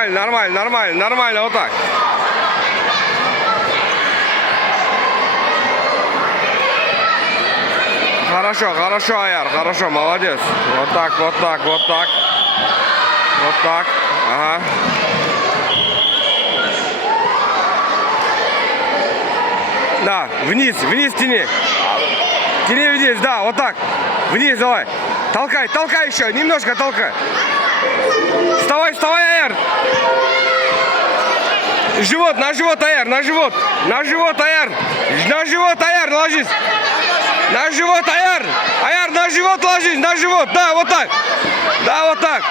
Нормально, нормально, нормально, нормально, вот так. Хорошо, хорошо, Аяр, хорошо, молодец. Вот так, вот так, вот так. Вот так, ага. Да, вниз, вниз тяни. Тяни вниз, да, вот так. Вниз давай. Толкай, толкай еще, немножко толкай. Вставай, вставай, Аяр. Живот, на живот, Аяр, на живот. На живот, Аяр. На живот, Аяр, ложись. На живот, Аяр. Аяр, на живот ложись, на живот. Да, вот так. Да, вот так.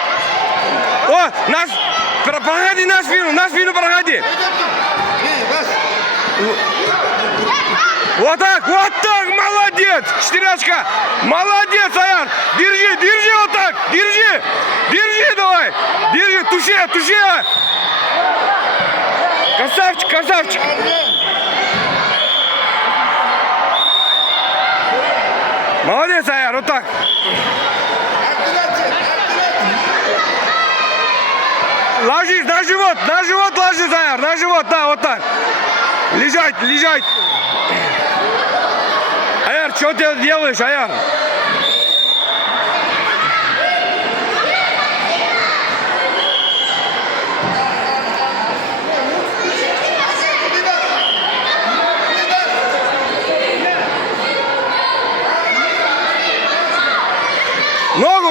О, проходи на спину проходи. Вот так, молодец. 4 очка. Молодец, Аяр. Держи, держи вот так. Держи. Держи давай. Держи, туше, туше. Красавчик, красавчик. Молодец, Аяр, вот так. Ложись на живот ложись, Аяр, на живот, да, вот так. Лежать, лежать. Аяр, что ты делаешь, Аяр?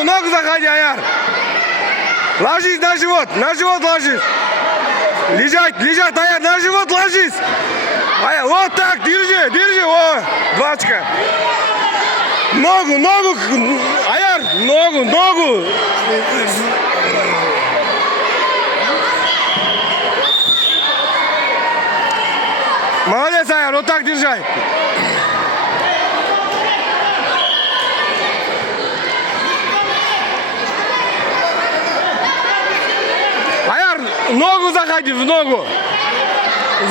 Ногу заходи, Аяр. Ложись на живот ложись. Лежать, лежать, Аяр, на живот ложись. Аяр, вот так, держи, держи, о, 2 очка. Ногу, Аяр, ногу. Молодец, Аяр, вот так держай. Ногу заходи, в ногу.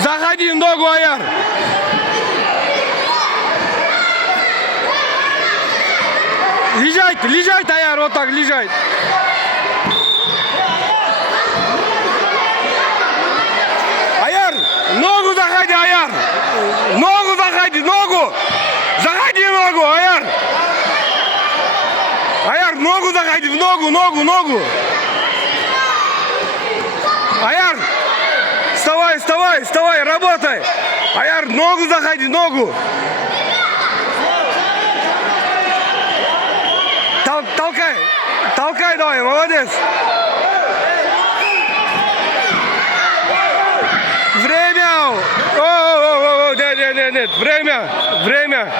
Заходи в ногу, Аяр. Лежать, лежать, Аяр, вот так, лежать. Аяр, ногу заходи, Аяр. Ногу заходи, ногу. Заходи в ногу, Аяр. Аяр, ногу заходи, в ногу. Аяр, вставай, работай. Аяр, ногу заходи, ногу. Толкай давай, молодец. Время. Нет, время.